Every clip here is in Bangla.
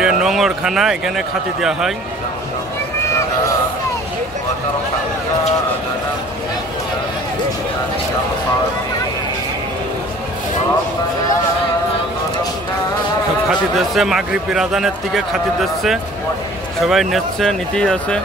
এটা নোংরখানা, এখানে খাতি দেওয়া হয়। খাতি দিচ্ছে মাগরিবের আজানের থেকে, খাতি দিচ্ছে, সবাই নিচ্ছে, নিতেই আছে।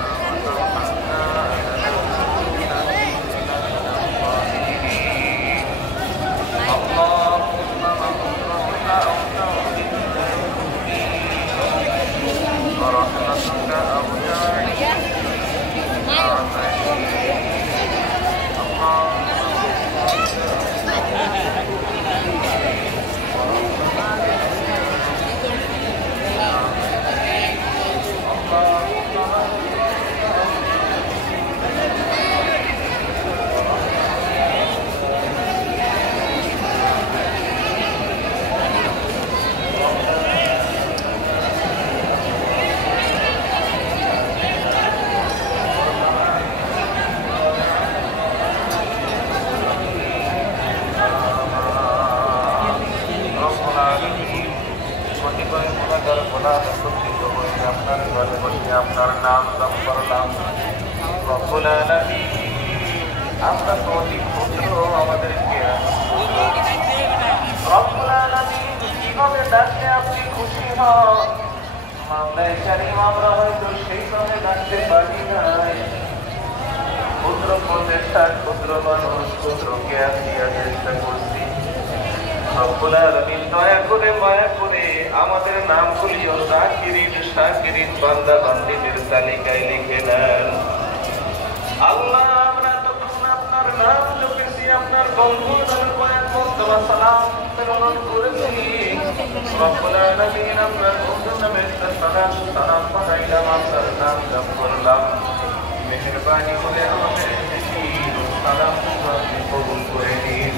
আপনার নাম জপ করলাম রব্বুল আলামিন। আপনার প্রতি পুত্র আমাদেরকে রব্বুল আলামিন কিভাবে ডাকলে আপনি খুশি হন, মামলায় কারীম আমরা হয়তো সেইভাবে ডাকতে পারি নাই। পুত্র প্রচেষ্টা, ক্ষুদ্র মানুষ, পুত্রকে আসিয়া চেষ্টা করছি। রব্বুল আলামিন দয়া করে মায়া করে আমাদের নামগুলিও যাকিরিন শাকিরিন বান্দা বান্দীদের তালিকায় লিখে নেন। আল্লাহ আমরা তখন আপনার নাম জপেছি, আপনার বন্ধুর নামে কয়েক মর্তবা সালাম প্রেরণ করেছি। রব্বুল আলামিন আপনার বন্ধুর নামে সালাম পাঠাইলাম, আপনার নাম জপ করলাম। মেহেরবানি করে আমাদের সালাম কবুল করে নিন।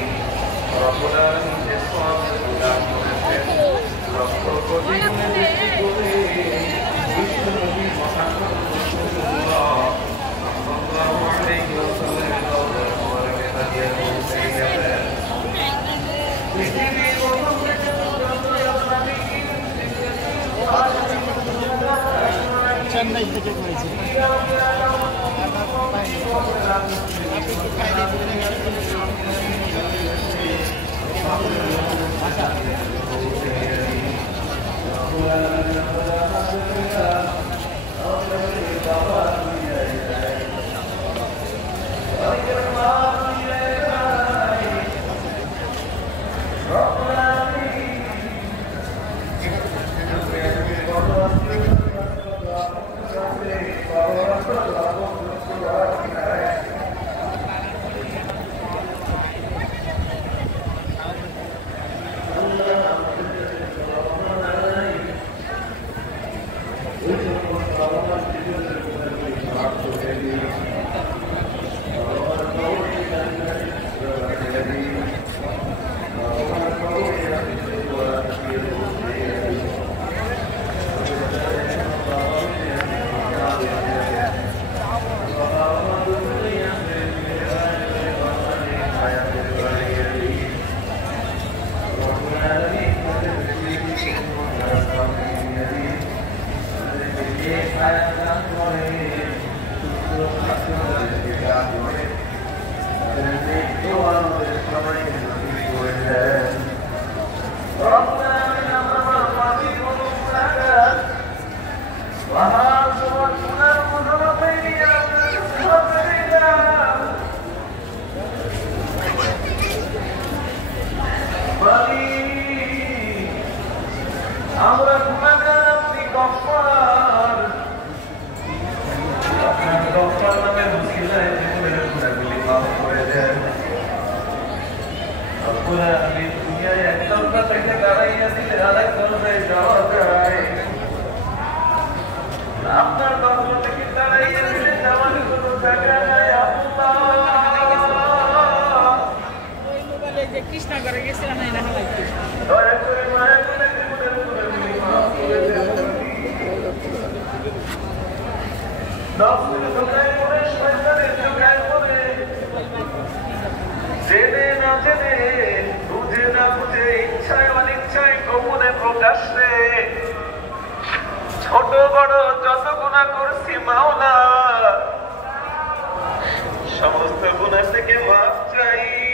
রব্বুল আলামিন যে সওয়াব দান করেছেন, লক্ষ কোটি গুণে বৃদ্ধি করে বিশ্বনবী মুহাম্মদ রাসূলুল্লাহ সাল্লাল্লাহু আলাইহি ওয়াসাল্লামের কওমের মোবারকে হাদিয়া পৌঁছে গেলেন। পৃথিবীর কোন চেন্নাই থেকে করেছে। আমরা গুনাহগার, আপনি গফফার। আপনার গফফার নামের ওসিলায় জীবনের গুনাহগুলি মাফ করে দেন। রব্বুল আলামিন দুনিয়ায় এক দরজা থেকে দাঁড়াইয়া দিলে আরেক দরজায় যাওয়া যায়। আপনার দরজা থেকে দাঁড়াইয়া দিলে যাওয়ার কোনো জায়গা নাই। আল্লাহ ওই মোবাইলে যে কৃষ্ণনগরে গেছিলাম না, দয়া করে মায়া করে জীবনের গুনাহগুলি মাফ করে দেন। নফসের ধোঁকায় পড়ে, শয়তানের ধোঁকায় পড়ে, জেনে না জেনে, বুঝে না বুঝে, ইচ্ছায় অনিচ্ছায়, গোপনে প্রকাশ্যে ছোট বড় যত গুনাহ করছি মাওলা, সমস্ত গুনাহ থেকে মাফ চাই।